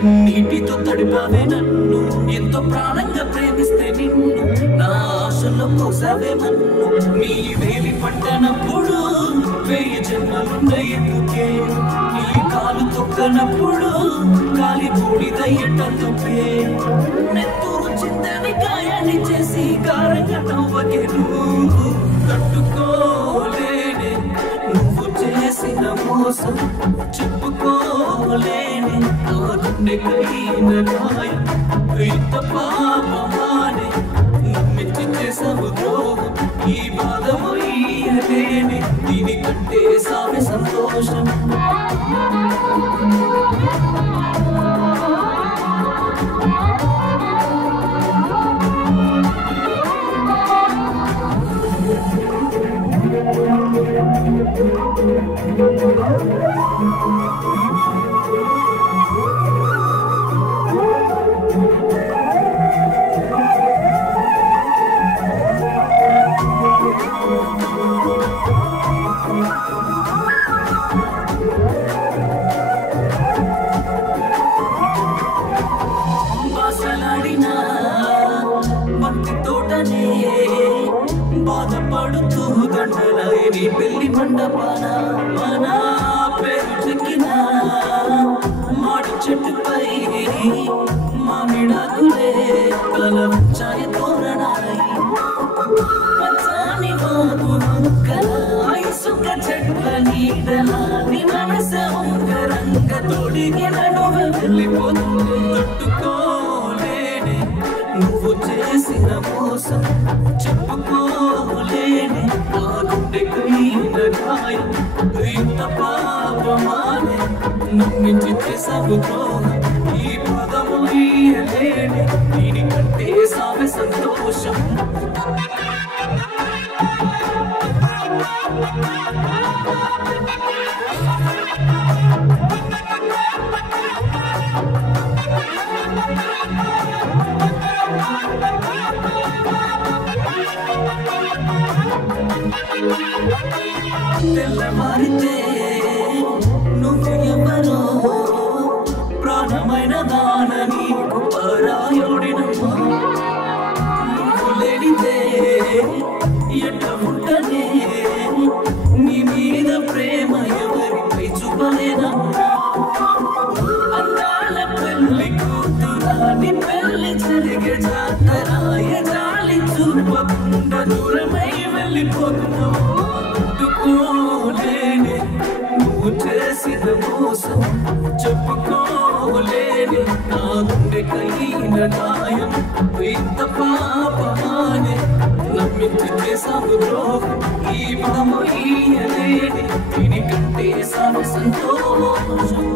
కన్నీటితో తడిపావే నన్ను ఎంతో ప్రాణంగా ప్రేమిస్తే నిన్ను నా ఆశలో పోసావే మన్ను నీ వేలి పట్టనప్పుడు వెయ్యి జన్మలున్న ఎందుకే నీ కాలు తొక్కనప్పుడు కాలి బూడిదయ్యేటందుకే నెత్తూరు చిందని గాయాన్ని చేసి కారంగా నవ్వకే నువ్వు తట్టుకోలేనే నువ్వు చేసిన మోసం చెప్పుకోలేని నా గుండెకైన గాయం ఇంత పాపమానే నమ్మించి చేసావు ద్రోహం ఈ బాధమయ్యలేని దీనికంటే సామె సంతోషం బాసలాడినా భక్తి తోటనే బాధపడుతూ దండరాయి నీ పెళ్లి మండపాన మన పేరు చెక్కిన మాడి చెట్టుపై మామిడాకులే కలవచ్చాయి తోరణాయి పచ్చాని బాబు ఐసుక చెట్ల నీడల నీ మనస ఉంగరంగ తోడిగిన నువ్వు వెళ్ళిపోతుంది తట్టుకోలేని నువ్వు చేసిన మోసం చెప్పుకోలేని నా గుండెకైన గాయం ఇంత పాపమానే నమ్మించి చేసావు ద్రోహం ఈ పదము ఇయ్యలేని దీనికంటే సామె సంతోషం తెల్లవారితే నువ్వు ఎవరో ప్రాణమైన దాన నీకు పరాయుడినమ్మా నువ్వు లేనిదే ఎట్ట ఉంటనే నీ మీద ప్రేమ ఎవరిపై చూపలేనమ్మా అందాల పెళ్లి కూతురా నీ పెళ్లి జరిగే జాతరాయ జాలి చూపకుండా దూరమై వెళ్ళిపోతున్నావు తట్టుకోలేని నువ్వు చేసిన మోసం చెప్పుకోలేని నా గుండెకైన గాయం ఇంత పాపమానే నమ్మించి చేసావు ద్రోహం ఈ పదము ఇయ్యలేని దీనికంటే సామె సంతోషం